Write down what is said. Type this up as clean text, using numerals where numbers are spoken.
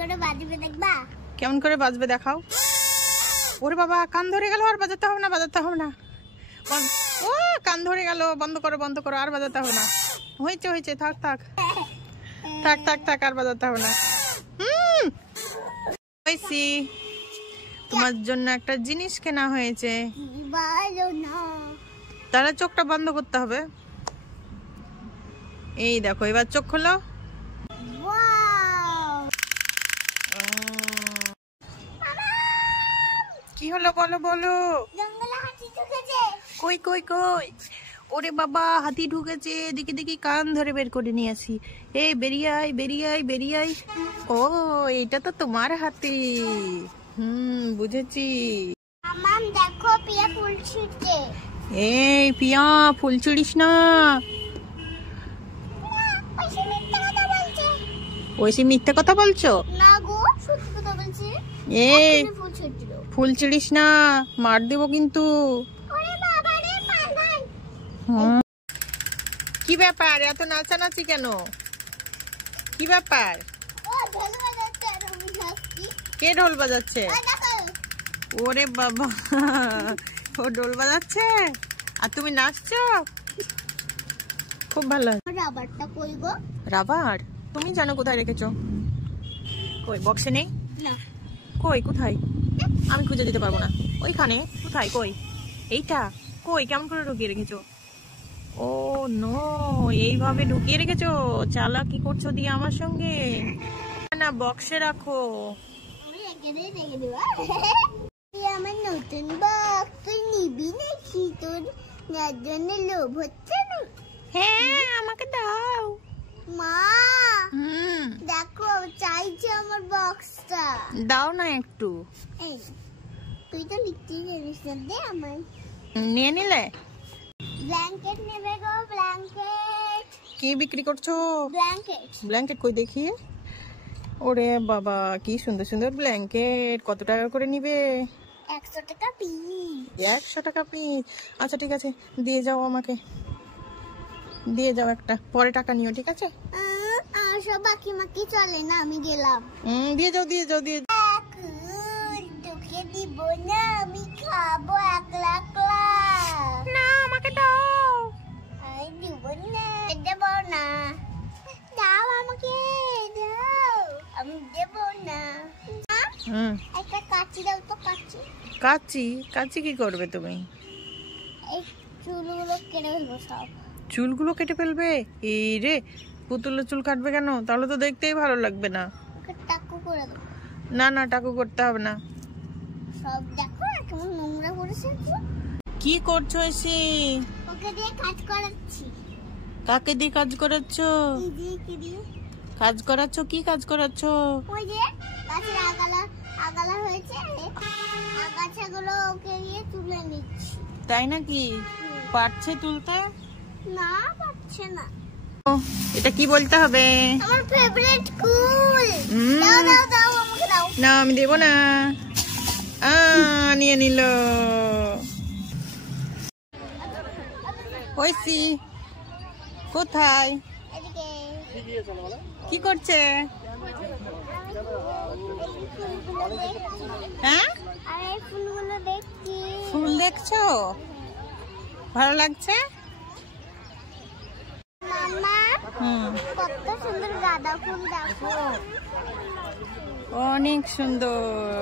করে বাজবে দেখবা? কেমন করে বাজবে দেখাও। ওরে বাবা, কান ধরে গেল, আর বাজাতে হবে না, বাজাতে হবে না। ও কান ধরে গেল, বন্ধ করো বন্ধ করো, আর বাজাতে হবে না। হয়েছে হয়েছে, থাক থাক থাক থাক থাক, আর বাজাতে হবে না। তোমার জন্য একটা জিনিস কেনা হয়েছে। তাহলে চোখটা বন্ধ করতে হবে। এই দেখো, এবার চোখ খোলো। কি হলো বলো বলো। কই কই কই? ওরে বাবা, হাতি ঢুকেছে। দেখি দেখি, কান ধরে বের করে নিয়ে আসি। এই বেরিয়ে আয় বেরিয়ে আয় বেরিয়ে আয়। ও, এটা তো তোমার হাতি। বুঝেছি। দেখো পিয়া ফুল ছিঁড়ছে। এই পিয়া, ফুল ছিঁড়িস না। ওইসে মিথ্যে কথা বলছো? না গো, সত্যি কথা বলছি। এই ফুল ছিঁড়িস না, মার দেব কিন্তু। কি ব্যাপার, এত নাচানাচি কেন? কি ব্যাপার? কে ঢোল বাজাচ্ছে? ওরে বাবা, ও ঢোল বাজাচ্ছে আর তুমি নাচছো। খুব ভালো। রাবারটা কই গো? রাবার তুমি জানো কোথায় রেখেছো? কই, বক্সে নেই? না। কই, কোথায়? আমি খুঁজে দিতে পারবো না। ওইখানে কোথায়? কই, এইটা কই? কেমন করে ঢুকিয়ে রেখেছো? ও নো, এইভাবে ঢুকিয়ে রেখেছো? চালাকি করছো দিয়ে আমার সঙ্গে? না, বক্সে রাখো। আমি এখানেই রেখে দেব। আমার নতুন বক্স, তুই নিবি নাকি? তোর নেওয়ার জন্য লোভ হচ্ছে না? হ্যাঁ, আমাকে দাও। মা দেখো, চাইছে আমার বক্সটা। দাও না একটু। এই তুই তো লিখতেই জানিস না, দে আমায়। নিয়ে নিলে? ব্ল্যাঙ্কেট নেবে গো, ব্ল্যাঙ্কেট। কি বিক্রি করছো? ব্ল্যাঙ্কেট। ব্ল্যাঙ্কেট কই দেখি। ওরে বাবা, কি সুন্দর সুন্দর ব্ল্যাঙ্কেট। কত টাকা করে নিবে? 100 টাকা পিস। 100 টাকা পিস? আচ্ছা ঠিক আছে, দিয়ে যাও আমাকে, দিয়ে যাও একটা। পরে টাকা নিও, ঠিক আছে? সব বাকি মাকি চলে না, আমি গেলাম। দিয়ে যাও দিয়ে যাও দিয়ে যাও। তোকে দিব না, আমি খাবো একলা একলা। না, আমাকে দাও। আমি দিব না, দেব না। দাও আমাকে, দাও। আমি দেব না। একটা কাঁচি দাও তো, কাঁচি। কাঁচি? কাঁচি কি করবে তুমি? এই চুলগুলো কেটে ফেলবো সব। চুলগুলো কেটে ফেলবে? এই রে, পুতুলের চুল কাটবে কেন? তাহলে তো দেখতেই ভালো লাগবে না। ওকে টাকু করে দাও। না না, টাকু করতে হবে না। সব দেখো না কেমন নোংরা করেছে। কি করছো এসে? ওকে দিয়ে কাজ করাচ্ছি। কাকে দিয়ে কাজ করাচ্ছ? কাজ করাচ্ছ? কি কাজ করাচ্ছ? ওই যে গাছের আগালা হয়েছে, আগাছাগুলো ওকে দিয়ে তুলে নিচ্ছি। তাই নাকি? পারছে তুলতে? না, পারছে না। এটা কি বলতে হবে? আমার ফেভারিট কুল। দাও দাও দাও, আমাকে দাও। না, আমি দেব না। নিয়ে নিল। ওইসি কোথায়? এদিকে। কি করছে? হ্যাঁ, আরে ফুলগুলো দেখছি। ফুল দেখছো? ভালো লাগছে? মামা, কত সুন্দর গাঁদা ফুল দেখো। অনেক সুন্দর।